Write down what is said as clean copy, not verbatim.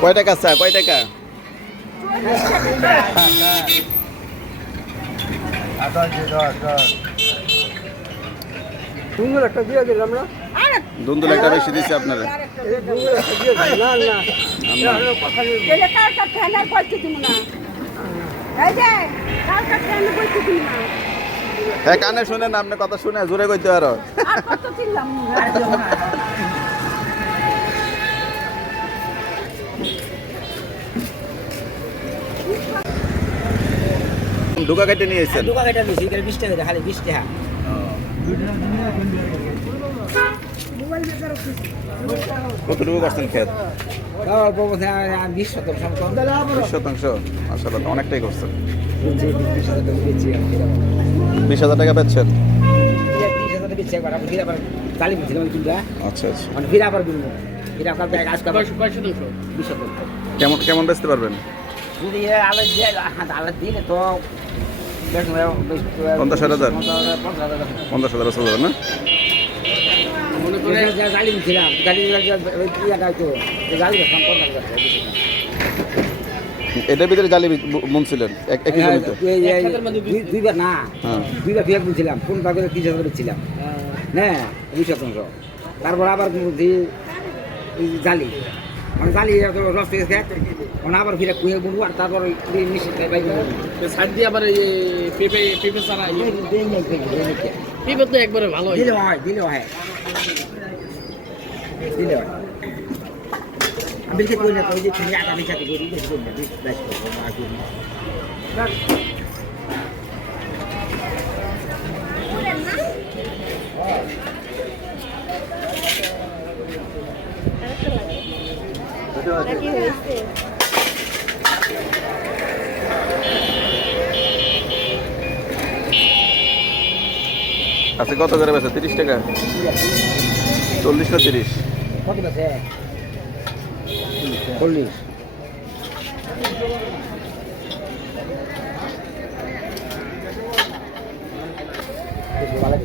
কয় টাকা চা কয় টাকা? দুন্দুল একটা দিয়ে দিলাম না, দুন্দুল একটা বেশি দিচ্ছে আপনারা। দুন্দুল একটা দিয়ে দিলাম না না, এটা হলো কথা নেই। হ্যাঁ কানে শুনেন, আপনি কথা শুনে জোরে কইতে পারো। ঢুকা কেটে নিয়ে এসেছেন? দোকান এটা নিছি, এটা 20 টাকা খালি 20 টাকা। কতটুকু করছেন ক্ষেত? তাও বলবো 20 শতাংশ কম। 20%? মাশাআল্লাহ, অনেকটাই করছেন। 20,000 টাকা বেচি আমি। 20,000 টাকা পেয়েছেন? 30,000 টাকা বেচি একবার, আমি ফিরে আবার চালি দিছিলাম কিনটা। আচ্ছা আচ্ছা। মানে ফিরে আবার কিনবো, ফিরে আবার ব্যাগ আজকে আবার 20 শতাংশ। কেমন কেমন বেচতে পারবেন? যদি আলাদা দিয়ে আলাদা দিলে তো 50,000? 50,000 চলে যাবে না? মনে করে জালি দিছিলাম, জালি ইয়াটা তো জালি দাম 50,000 টাকা। এটার ভিতরে জালি বুনছিলেন একই জমিতে? দুইবার না, হ্যাঁ। দুইবার বিয়ে বুনছিলাম, কোন ভাগে 30,000 বেচছিলাম, হ্যাঁ 20%। তারপর আবার জালি, মানে জালি রস থেকে মানে আবার ফিরে কুয়ে বুনবো, আর তারপর মিশিয়ে সাইড দিয়ে আবার এই পেঁপে পেঁপে ছাড়া পেঁপে তো একবারে ভালো হয়। দিলে হয়, দিলে হয়, দিলে হয়। আমি যে কই না কই যে তুমি আগামী সাথে করি বেশ করি না, বেশ করবো না করি। আচ্ছা কত করে বেচা? 30 টাকা? 40 না 30? কত আছে? 40। ভালো